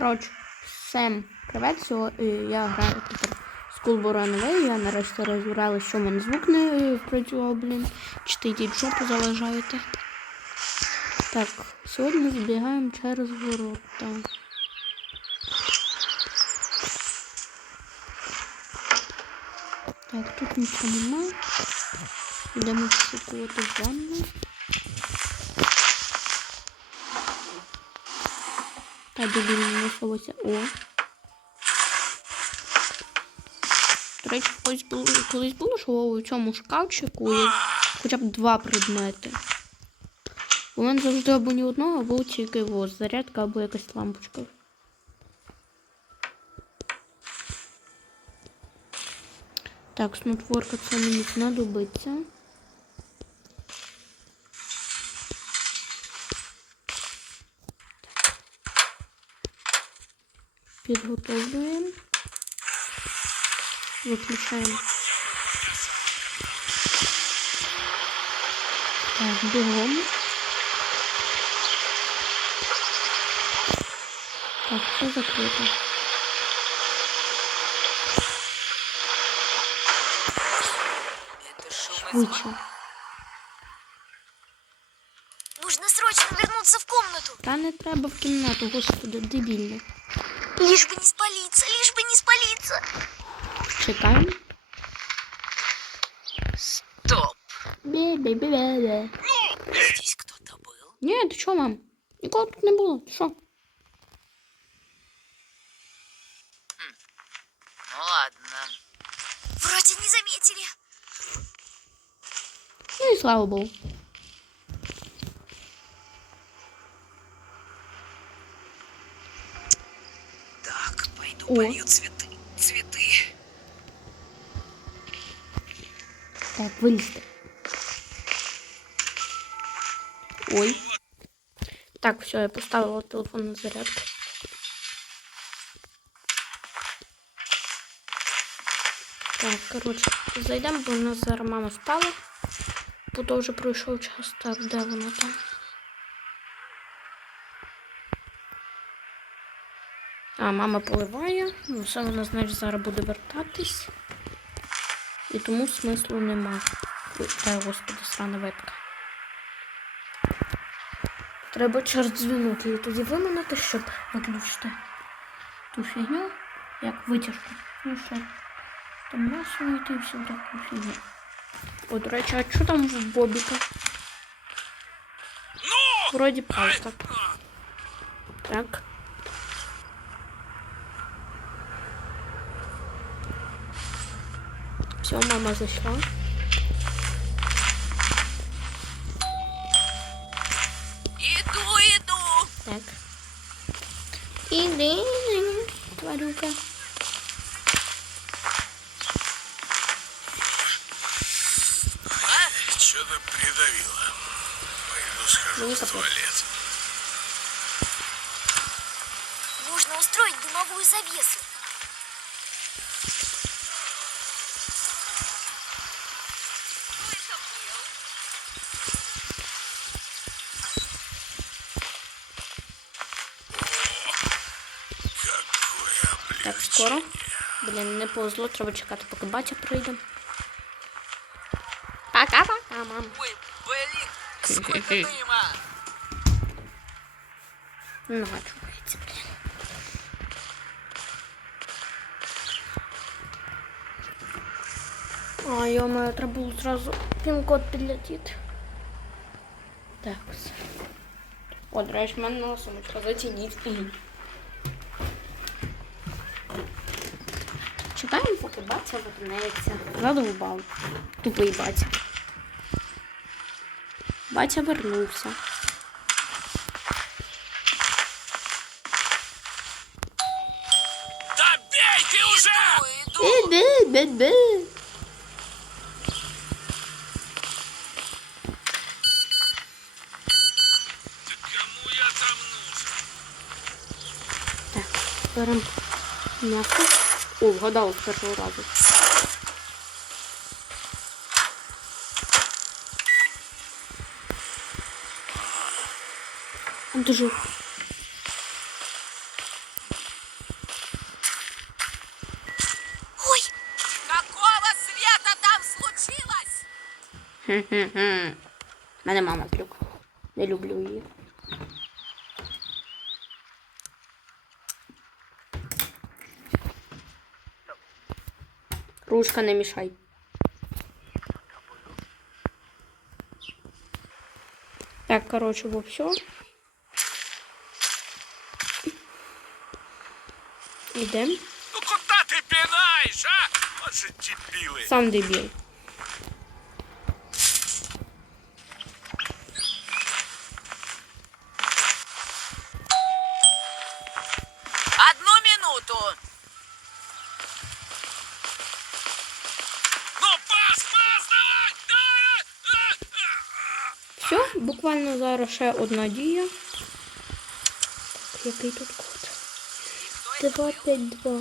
Коротше, всем привет. Сьогодні я граю тепер School Run Я нарешті розбирала, що в мене звук не працював, блін. Чи ти йдіть жопу заважаєте. Так, сьогодні збігаємо через ворота. Так, тут нічого немає. Йдемо пошукувати ванну. Та дебільно знайшлося. О. До речі, колись було, колись було, що у цьому шкафчику є хоча б два предмети. У мене завжди або ні одного, або тільки ось зарядка, або якась лампочка. Так, снотворка це мені знадобиться. Підготовлюємо. Виключаємо. Так, бігом. Так, все закрито. Это шум из Швидше. Нужно срочно вернуться в комнату. Та не треба в кімнату, господи, дебільно. Лишь бы не спалиться, лишь бы не спалиться. Чекаємо. Стоп! Бе-бе-бе-бе. Здесь кто-то был? Ні, ти що, мам? Нікого тут не було. Ти що? Ну ладно. Вроде не заметили. Ну і слава Богу. Полью цветы. Цветы. Так, вилізти. Ой. Так, все, я поставила телефон на зарядку. Так, коротше, зайдемо, бо у нас зараз мама спала. Бо то вже пройшов час. Так, де вона там? А, мама поливає. Ну, все вона, значить, зараз буде вертатись. І тому смислу нема. Ой, Ай, господи, срана вебка. Треба через дзвінок її тоді вимінити, щоб виключити ту фігню, як витяжку. Ну що, там м'ясо йти і все таку фігню. О, до речі, а що там в Бобіка? Вроді палка. Так. Все, мама зайшла. Иду, иду. Так. Іди, тварюка. Что-то придавило. Пойду схожу Ну, в туалет. Нужно устроить дымовую завесу. Так, скоро. Блін, не повезло, треба чекати, поки батя прийде. Пока-пока, мам. Ой, блин, сколько дыма. Нога чухається, блін. А, йома, треба було зразу пін-код підлетіти. Так. О, до речі, в мене сумочка, зацініть. Чекаємо, поки батя вернеться. Задовбав. Тупий батя. Батя вернувся. Да бей ты уже! Іди, бе-бе. Да кому я там нужен? Так, беремо м'ясо. О, вгадала з першого разу. Дуже. Ой! Какого свята там случилось? Хе-хе-хе. Мене мама трюк. Не люблю її. Ручка не мішай. Так, короче, во все. Ідем. Ну куда ты пинаешь, а? Вот же дебилы. Сам дебіл. Одну минуту. Ну, пас, пас, давай, давай! а, а, а. Буквально зараз ще одна дія. Так, який тут код? 252.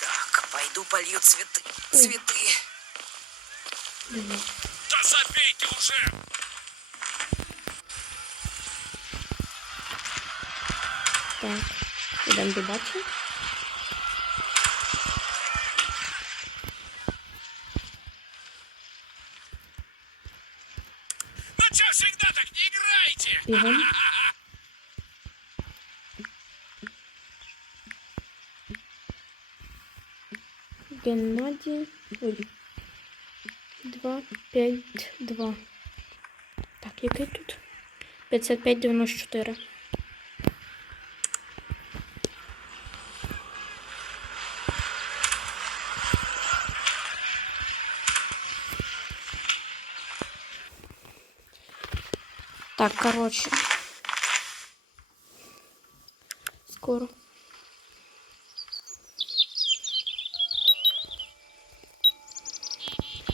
Так, пойду полью цветы. Цветы. Да забейте уже! Так, ідемо до бачу. Ну всегда так не играете? Бігом. Геннадій. Ой. 2, 5, 2. Так, який тут? 55, Так, короче. Скоро.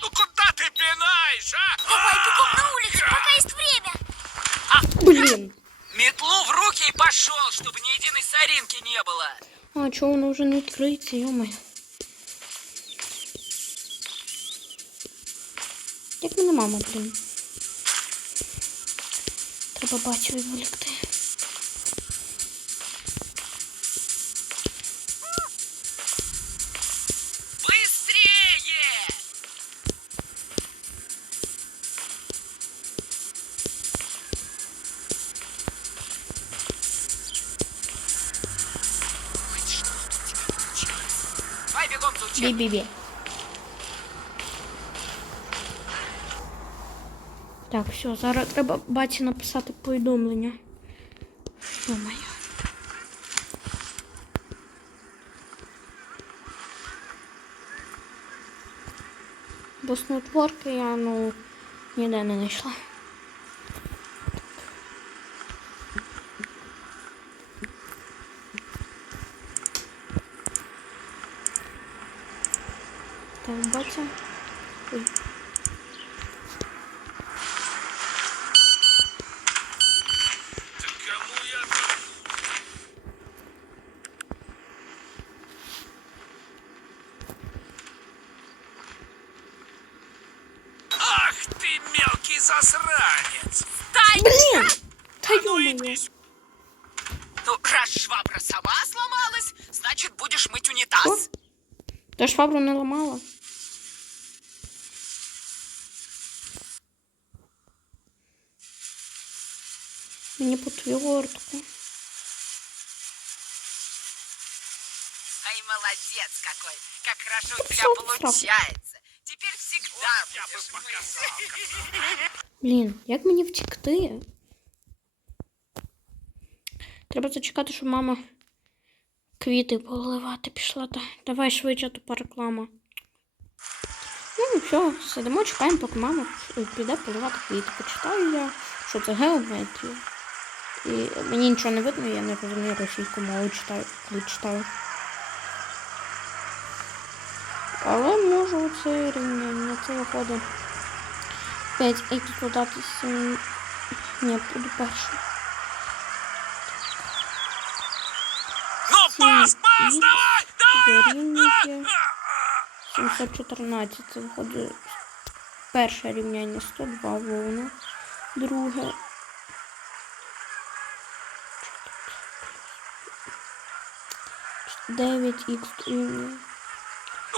Ну куда ты пинаешь, а? Давай бегом на улицу, пока есть время. Блин. Метлу в руки и пошел, чтобы ни единой соринки не было. А, чого воно вже не відкриється, йомай. Як мене мама, блін. Треба бачу відволікти. Быстрее! Давай бегом за учебником. Бі-бі-бі. Так, все, зараз треба баті написати повідомлення. Йомай. Бо снотворки я, ну, ніде не знайшла. Так, батя. Засранец! Ну йомаю. иди сюда. Ну, раз швабра сама сломалась, значит, будешь мыть унитаз. Та швабру не ламала. Мені по твертку. Ай, молодец какой! Как хорошо у тебя получается! Блін, як мені втікти? Треба зачекати, щоб мама квіти поливати пішла. Та. Давай швидше тупа реклама. Ну, все, сидимо, чекаємо, поки мама піде поливати квіти. Почитаю я, що це геометрія. І мені нічого не видно, я не розумію російську мову читаю, коли читаю. Але можу це рівня, рівень. На це виходить 5 екіп додати 7. Ні, буду першим. Ну, пас, пас, давай! Дорівнює 714. Це виходить перше рівняння 102 вовна. Друге. Дев'ять ікс рівня.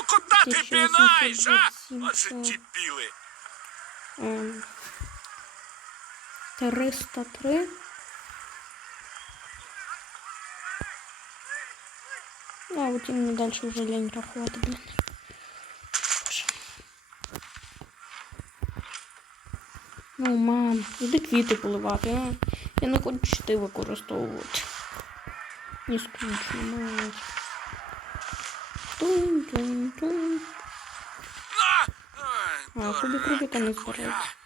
Ну куда ты 1827, пинаешь, а? Вот же всё. дебилы. Ем, 303. А, от і мені далі вже лень рахувати, блін. Боже. Ну, мам, іди квіти поливати, а? Я не хочу ти використовувати. Не скучно, мам. Тун-тун-тун. На! Ой, А, кубик дурак Рубика не какой, збирається. а.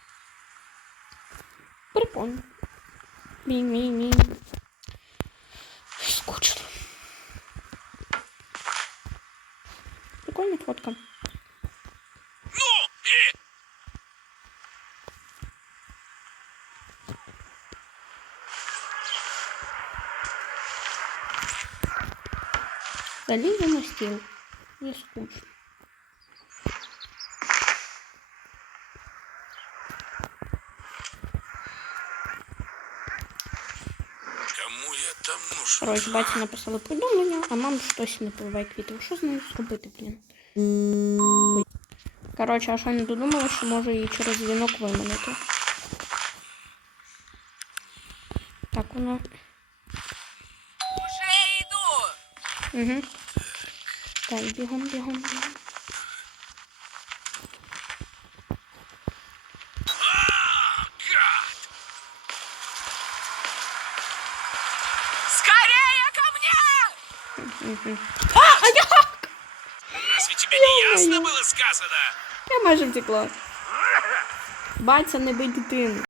Прикольно. Мі-мі-мі. Скучно. Прикольна фотка. Ну и... Залізу на стіл. Не скучно. Кому я там нужен? Коротше, написали повідомлення, а мама щось не поливає квіти. Що з нею зробити, блін? Коротше, а що не додумала, що може її через дзвінок виманити. Так, воно. Уже иду. Угу. Так, бігом, бігом, бігом. Гад! Скорее ко мне! Разве тебе не ясно Ё-моё. было сказано? Я майже втекла. Батя, не бий дитину.